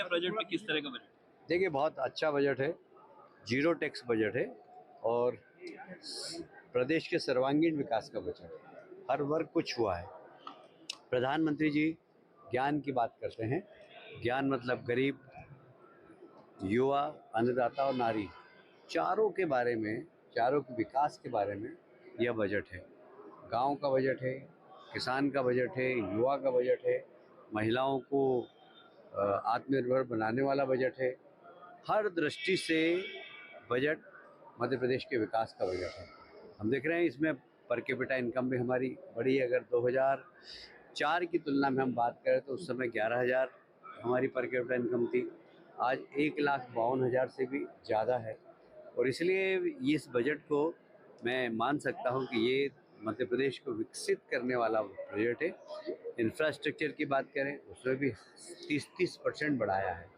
क्या बजट में, किस तरह का बजट? देखिए, बहुत अच्छा बजट है, जीरो टैक्स बजट है और प्रदेश के सर्वांगीण विकास का बजट है। हर वर्ग को छुआ है। प्रधानमंत्री जी ज्ञान की बात करते हैं। ज्ञान मतलब गरीब, युवा, अन्नदाता और नारी, चारों के बारे में, चारों के विकास के बारे में यह बजट है। गांव का बजट है, किसान का बजट है, युवा का बजट है, महिलाओं को आत्मनिर्भर बनाने वाला बजट है। हर दृष्टि से बजट मध्य प्रदेश के विकास का बजट है। हम देख रहे हैं इसमें पर कैपिटा इनकम भी हमारी बढ़ी है। अगर 2004 की तुलना में हम बात करें तो उस समय 11,000 हमारी पर कैपिटा इनकम थी, आज 1,52,000 से भी ज़्यादा है। और इसलिए इस बजट को मैं मान सकता हूं कि ये मध्य प्रदेश को विकसित करने वाला बजट है। इंफ्रास्ट्रक्चर की बात करें उसमें भी 30% बढ़ाया है।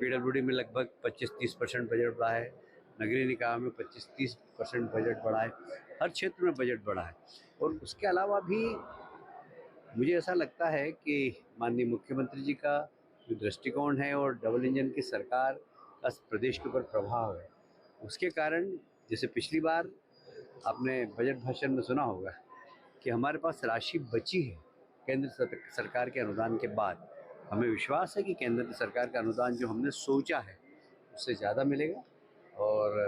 पीडब्ल्यूडी में लगभग 25-30% बजट बढ़ा है, नगरीय निकाय में 25-30% बजट बढ़ा है, हर क्षेत्र में बजट बढ़ा है। और उसके अलावा भी मुझे ऐसा लगता है कि माननीय मुख्यमंत्री जी का जो दृष्टिकोण है और डबल इंजन की सरकार का प्रदेश के ऊपर प्रभाव है, उसके कारण जैसे पिछली बार आपने बजट भाषण में सुना होगा कि हमारे पास राशि बची है केंद्र सरकार के अनुदान के बाद। हमें विश्वास है कि केंद्र सरकार का अनुदान जो हमने सोचा है उससे ज़्यादा मिलेगा और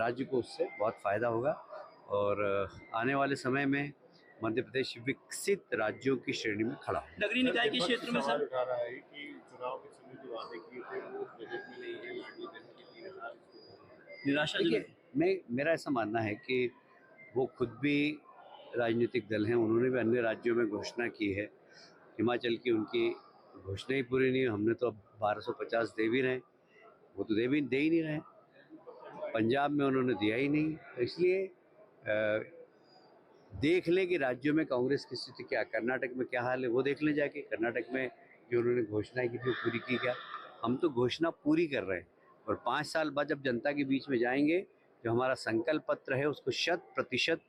राज्य को उससे बहुत फ़ायदा होगा और आने वाले समय में मध्य प्रदेश विकसित राज्यों की श्रेणी में खड़ा है। नगरीय निकाय के क्षेत्र में सर उठा रहा है कि चुनाव के समय जो वादे किए थे वो बजट में नहीं है, लाडली बहन की 3,000 निराशाजनक। मेरा ऐसा मानना है कि वो खुद भी राजनीतिक दल हैं, उन्होंने भी अन्य राज्यों में घोषणा की है। हिमाचल की उनकी घोषणा ही पूरी नहीं, हमने तो अब 1250 दे भी रहे, वो तो दे ही नहीं रहे। पंजाब में उन्होंने दिया ही नहीं, तो इसलिए देख ले कि राज्यों में कांग्रेस की स्थिति क्या, कर्नाटक में क्या हाल है वो देख ले जाके। कर्नाटक में जो उन्होंने घोषणा की थी वो पूरी की क्या? हम तो घोषणा पूरी कर रहे हैं और 5 साल बाद जब जनता के बीच में जाएंगे, जो हमारा संकल्प पत्र है उसको 100%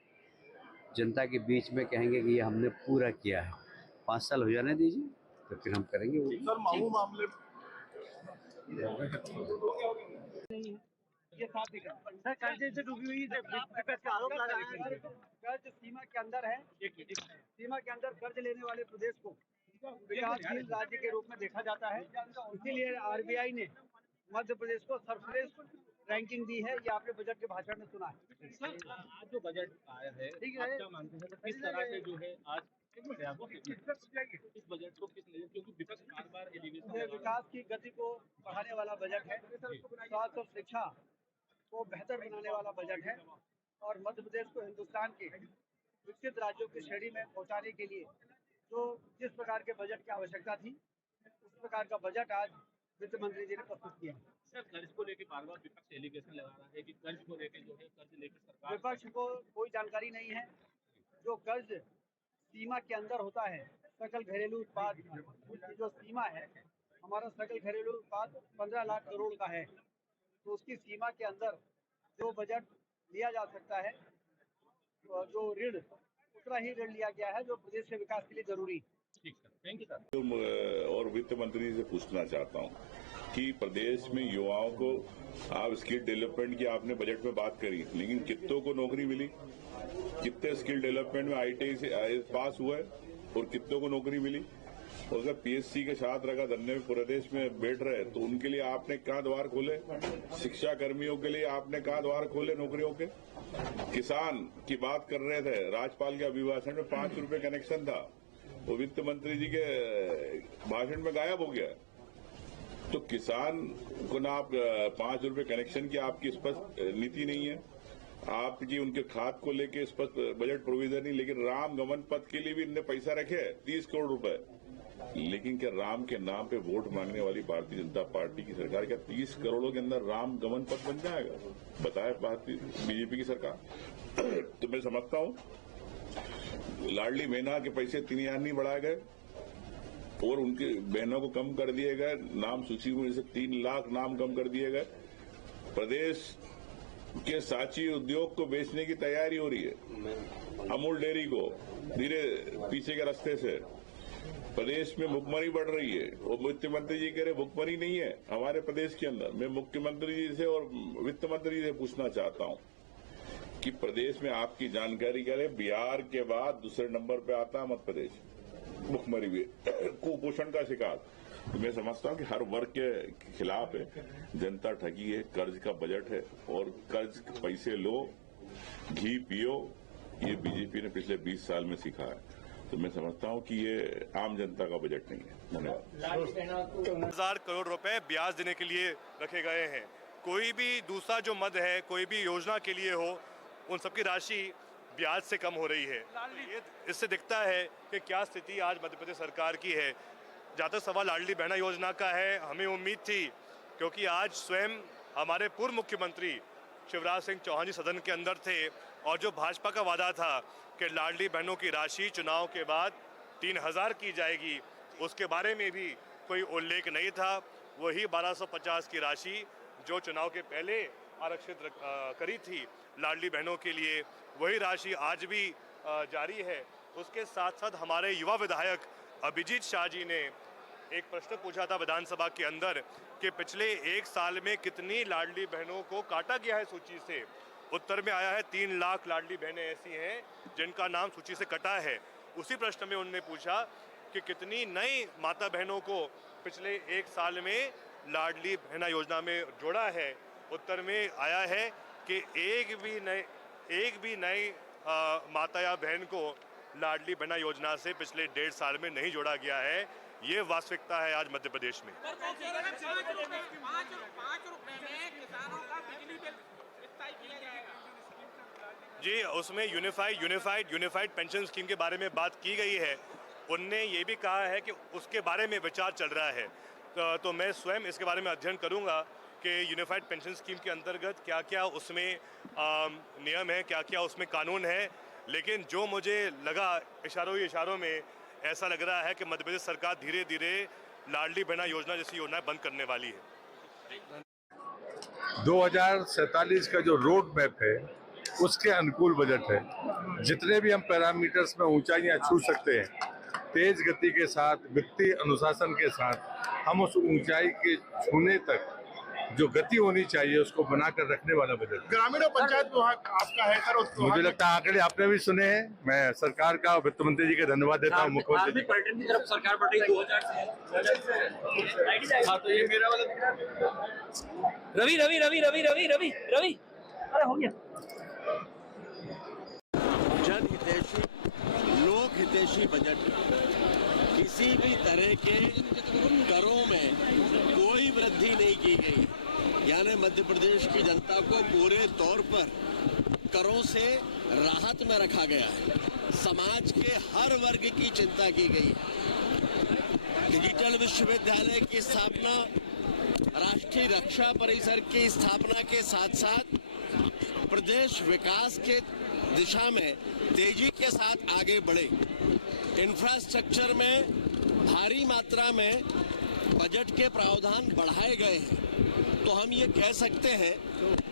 जनता के बीच में कहेंगे कि ये हमने पूरा किया है। 5 साल हो जाने दीजिए तो फिर हम करेंगे वो। सर, मामू मामले ये साफ दिख रहा है। सर, कर्जे से डूबी हुई विपक्ष का आरोप लगा है कि कर्ज सीमा के अंदर है। सीमा के अंदर कर्ज लेने वाले प्रदेश को विकासशील राज्य के रूप में देखा जाता है। इसीलिए आरबीआई ने मध्य प्रदेश को सर्वश्रेष्ठ रैंकिंग दी है। ये आपने बजट के भाषण में सुना है। सर, आज जो बजट आया है, आप क्या मानते हैं किस तरह से जो है आज इस बजट को किस नजर, क्योंकि विपक्ष बार-बार एलिगेशन विकास की गति को बढ़ाने वाला बजट है, स्वास्थ्य और शिक्षा को बेहतर बनाने वाला बजट है और मध्य प्रदेश को हिंदुस्तान के विकसित राज्यों की श्रेणी में पहुंचाने के लिए जो जिस प्रकार के बजट की आवश्यकता थी उस प्रकार का बजट आज वित्त मंत्री जी ने प्रस्तुत किया। सर, कर्ज को लेकर बार-बार विपक्ष एलिगेशन लगा रहा है कि कर्ज को लेकर जो है कर्ज लेकर सरकार, विपक्ष को कोई जानकारी नहीं है। जो कर्ज सीमा के अंदर होता है, सकल घरेलू उत्पाद की जो सीमा है, हमारा सकल घरेलू उत्पाद 15 लाख करोड़ का है, तो उसकी सीमा के अंदर जो बजट लिया जा सकता है, जो ऋण उतना ही ऋण लिया गया है जो प्रदेश के विकास के लिए जरूरी। ठीक सर, थैंक यू सर। और वित्त मंत्री से पूछना चाहता हूं कि प्रदेश में युवाओं को, आप स्किल डेवलपमेंट की आपने बजट में बात करी, लेकिन कितनों को नौकरी मिली? कितने स्किल डेवलपमेंट में आईटीआई से पास हुआ है और कितनों को नौकरी मिली? और अगर पीएससी के साथ रखा धरने में प्रदेश में बैठ रहे तो उनके लिए आपने कहाँ द्वार खोले? शिक्षा कर्मियों के लिए आपने कहाँ द्वार खोले नौकरियों के? किसान की बात कर रहे थे, राज्यपाल के अभिभाषण में 5 रुपए कनेक्शन था, वो वित्त मंत्री जी के भाषण में गायब हो गया। तो किसान को ना आप 5 रुपए कनेक्शन की आपकी स्पष्ट नीति नहीं है, आपकी उनके खाद को लेके स्पष्ट बजट प्रोविजन नहीं, लेकिन राम गमन पथ के लिए भी इनने पैसा रखे 30 करोड़ रुपए। लेकिन क्या राम के नाम पे वोट मांगने वाली भारतीय जनता पार्टी की सरकार क्या 30 करोड़ों के अंदर राम गमन पथ बन जाएगा? बताए भारतीय बीजेपी की सरकार। तो मैं समझता हूं लाडली बहना के पैसे 3,000 नहीं बढ़ाए गए और उनकी बहनों को कम कर दिए गए, नाम सूची में से 3 लाख नाम कम कर दिए गए। प्रदेश के सांची उद्योग को बेचने की तैयारी हो रही है, अमूल डेयरी को धीरे पीछे के रास्ते से। प्रदेश में भुखमरी बढ़ रही है। वो मुख्यमंत्री जी कह रहे भुखमरी नहीं है हमारे प्रदेश के अंदर। मैं मुख्यमंत्री जी से और वित्त मंत्री से पूछना चाहता हूं कि प्रदेश में आपकी जानकारी करें, बिहार के बाद दूसरे नंबर पे आता है मध्य प्रदेश भुखमरी में, कुपोषण का शिकार। तो मैं समझता हूं कि हर वर्ग के खिलाफ है, जनता ठगी है, कर्ज का बजट है और कर्ज के पैसे लो घी पियो, ये बीजेपी ने पिछले 20 साल में सीखा है। तो मैं समझता हूं कि ये आम जनता का बजट नहीं है। धन्यवाद। 1000 करोड़ रुपए ब्याज देने के लिए रखे गए हैं। कोई भी दूसरा जो मद है, कोई भी योजना के लिए हो, उन सबकी राशि ब्याज से कम हो रही है। इससे दिखता है कि क्या स्थिति आज मध्य प्रदेश सरकार की है। जहाँ तक सवाल लाडली बहना योजना का है, हमें उम्मीद थी, क्योंकि आज स्वयं हमारे पूर्व मुख्यमंत्री शिवराज सिंह चौहान जी सदन के अंदर थे और जो भाजपा का वादा था कि लाडली बहनों की राशि चुनाव के बाद 3000 की जाएगी, उसके बारे में भी कोई उल्लेख नहीं था। वही 1250 की राशि जो चुनाव के पहले आरक्षित करी थी लाडली बहनों के लिए, वही राशि आज भी जारी है। उसके साथ साथ हमारे युवा विधायक अभिजीत शाह जी ने एक प्रश्न पूछा था विधानसभा के अंदर कि पिछले 1 साल में कितनी लाडली बहनों को काटा गया है सूची से। उत्तर में आया है 3 लाख लाडली बहनें ऐसी हैं जिनका नाम सूची से कटा है। उसी प्रश्न में उन्होंने पूछा कि कितनी नई माता बहनों को पिछले 1 साल में लाडली बहना योजना में जोड़ा है। उत्तर में आया है कि एक भी नई माता या बहन को लाडली बहना योजना से पिछले 1.5 साल में नहीं जोड़ा गया है। ये वास्तविकता है आज मध्य प्रदेश में। 5 रुपए में किसानों का बिजली बिल तय किया जाएगा। जी, उसमें यूनिफाइड पेंशन स्कीम के बारे में बात की गई है। उनने ये भी कहा है कि उसके बारे में विचार चल रहा है। तो मैं स्वयं इसके बारे में अध्ययन करूंगा कि यूनिफाइड पेंशन स्कीम के अंतर्गत क्या क्या उसमें नियम है, क्या क्या उसमें कानून है। लेकिन जो मुझे लगा इशारों में ऐसा लग रहा है कि मध्य प्रदेश सरकार धीरे धीरे लाडली बहना योजना जैसी योजनाएं बंद करने वाली है। 2047 का जो रोड मैप है उसके अनुकूल बजट है। जितने भी हम पैरामीटर्स में ऊंचाइयां छू सकते हैं, तेज गति के साथ, वित्तीय अनुशासन के साथ हम उस ऊंचाई के छूने तक जो गति होनी चाहिए उसको बनाकर रखने वाला बजट। ग्रामीण और पंचायत विभाग आपका है सर। मुझे लगता है आंकड़े आपने भी सुने हैं। मैं सरकार का, वित्त मंत्री जी का धन्यवाद देता हूँ। मुख्यमंत्री पर्यटन की तरफ सरकार बढ़ रही 2000 हाँ, तो ये मेरा वाला रवि अरे हो गया। जनहितैषी, लोक हितैषी बजट किसी भी तरह के करों में कोई वृद्धि नहीं की गई। यानी मध्य प्रदेश की जनता को पूरे तौर पर करों से राहत में रखा गया है। समाज के हर वर्ग की चिंता की गई है। डिजिटल विश्वविद्यालय की स्थापना, राष्ट्रीय रक्षा परिसर की स्थापना के साथ साथ प्रदेश विकास के दिशा में तेजी के साथ आगे बढ़े। इंफ्रास्ट्रक्चर में भारी मात्रा में बजट के प्रावधान बढ़ाए गए हैं। तो हम ये कह सकते हैं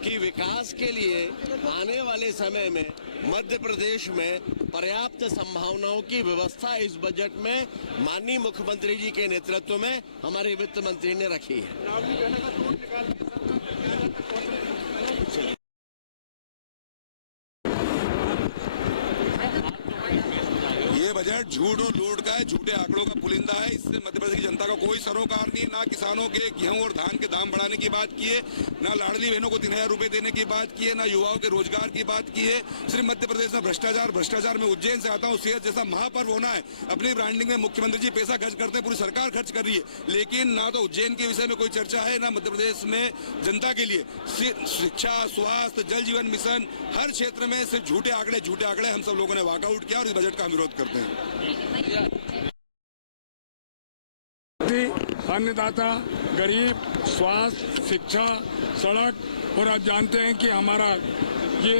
कि विकास के लिए आने वाले समय में मध्य प्रदेश में पर्याप्त संभावनाओं की व्यवस्था इस बजट में माननीय मुख्यमंत्री जी के नेतृत्व में हमारे वित्त मंत्री ने रखी है। ये बजट झूठ और लूट का है, झूठे आंकड़ों का पुलिंदा है। इससे मध्य प्रदेश की जनता का कोई सरोकार नहीं। ना किसानों के गेहूं और धान के दाम बढ़ाने की बात की है, ना लाडली बहनों को 3000 रुपए देने की बात की है, ना युवाओं के रोजगार की बात की है। सिर्फ मध्य प्रदेश में भ्रष्टाचार में उज्जैन से आता हूँ, सेहत जैसा महापर्व होना है, अपनी ब्रांडिंग में मुख्यमंत्री जी पैसा खर्च करते हैं, पूरी सरकार खर्च कर रही है, लेकिन ना तो उज्जैन के विषय में कोई चर्चा है, ना मध्य प्रदेश में जनता के लिए शिक्षा, स्वास्थ्य, जल जीवन मिशन, हर क्षेत्र में सिर्फ झूठे आंकड़े। हम सब लोगों ने वॉकआउट किया और इस बजट का हम विरोध करते हैं। अन्नदाता, गरीब, स्वास्थ्य, शिक्षा, सड़क, और आप जानते हैं कि हमारा ये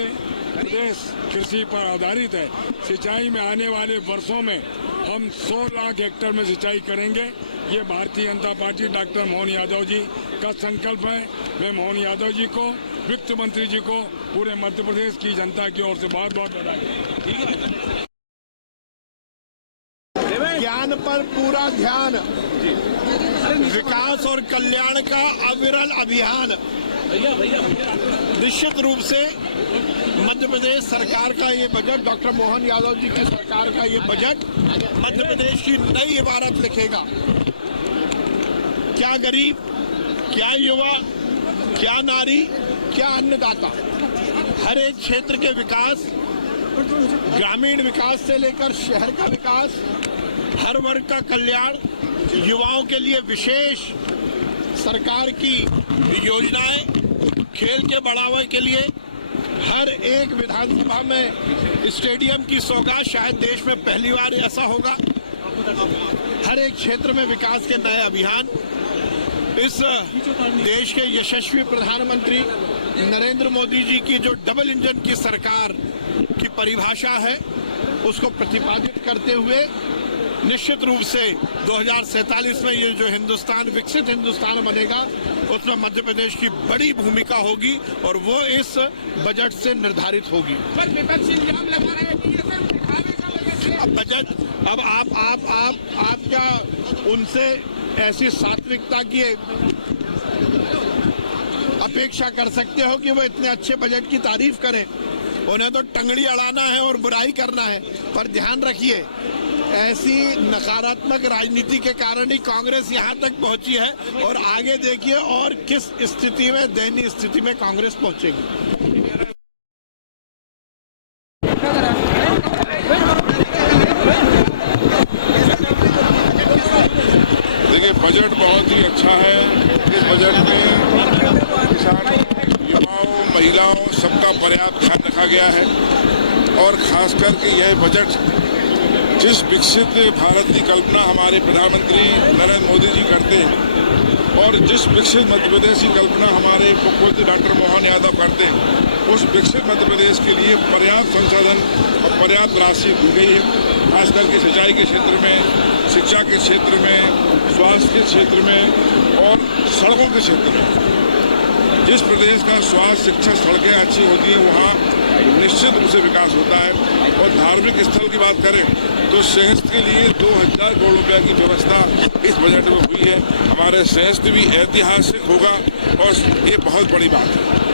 प्रदेश कृषि पर आधारित है। सिंचाई में आने वाले वर्षों में हम 100 लाख हेक्टेयर में सिंचाई करेंगे। ये भारतीय जनता पार्टी डॉक्टर मोहन यादव जी का संकल्प है। मैं मोहन यादव जी को, वित्त मंत्री जी को, पूरे मध्य प्रदेश की जनता की ओर से बहुत बहुत बधाई। ध्यान पर पूरा ध्यान, विकास और कल्याण का अविरल अभियान। निश्चित रूप से मध्य प्रदेश सरकार का ये बजट, डॉक्टर मोहन यादव जी की सरकार का ये बजट मध्य प्रदेश की नई इबारत लिखेगा। क्या गरीब, क्या युवा, क्या नारी, क्या अन्नदाता, हर एक क्षेत्र के विकास, ग्रामीण विकास से लेकर शहर का विकास, हर वर्ग का कल्याण, युवाओं के लिए विशेष सरकार की योजनाएं, खेल के बढ़ावे के लिए हर एक विधानसभा में स्टेडियम की सौगात, शायद देश में पहली बार ऐसा होगा। हर एक क्षेत्र में विकास के नए अभियान। इस देश के यशस्वी प्रधानमंत्री नरेंद्र मोदी जी की जो डबल इंजन की सरकार की परिभाषा है, उसको प्रतिपादित करते हुए निश्चित रूप से 2047 में ये जो हिंदुस्तान, विकसित हिंदुस्तान बनेगा, उसमें मध्य प्रदेश की बड़ी भूमिका होगी और वो इस बजट से निर्धारित होगी। बजट अब आप क्या उनसे ऐसी सात्विकता की अपेक्षा कर सकते हो कि वो इतने अच्छे बजट की तारीफ करें? उन्हें तो टंगड़ी अड़ाना है और बुराई करना है। पर ध्यान रखिए, ऐसी नकारात्मक राजनीति के कारण ही कांग्रेस यहाँ तक पहुंची है और आगे देखिए और किस स्थिति में, दयनीय स्थिति में कांग्रेस पहुंचेगी। देखिए, बजट बहुत ही अच्छा है। इस बजट में किसानों, युवाओं, महिलाओं सबका पर्याप्त ध्यान रखा गया है और खास करके यह बजट जिस विकसित भारत की कल्पना हमारे प्रधानमंत्री नरेंद्र मोदी जी करते हैं और जिस विकसित मध्य प्रदेश की कल्पना हमारे मुख्यमंत्री डॉक्टर मोहन यादव करते हैं, उस विकसित मध्य प्रदेश के लिए पर्याप्त संसाधन और पर्याप्त राशि दी गई है। खासकर के सिंचाई के क्षेत्र में, शिक्षा के क्षेत्र में, स्वास्थ्य के क्षेत्र में और सड़कों के क्षेत्र में। जिस प्रदेश का स्वास्थ्य, शिक्षा, सड़कें अच्छी होती हैं, वहाँ निश्चित रूप से विकास होता है। और धार्मिक स्थल की बात करें तो श्रेष्ठ के लिए 2000 करोड़ रुपए की व्यवस्था इस बजट में हुई है। हमारे श्रेष्ठ भी ऐतिहासिक होगा और ये बहुत बड़ी बात है।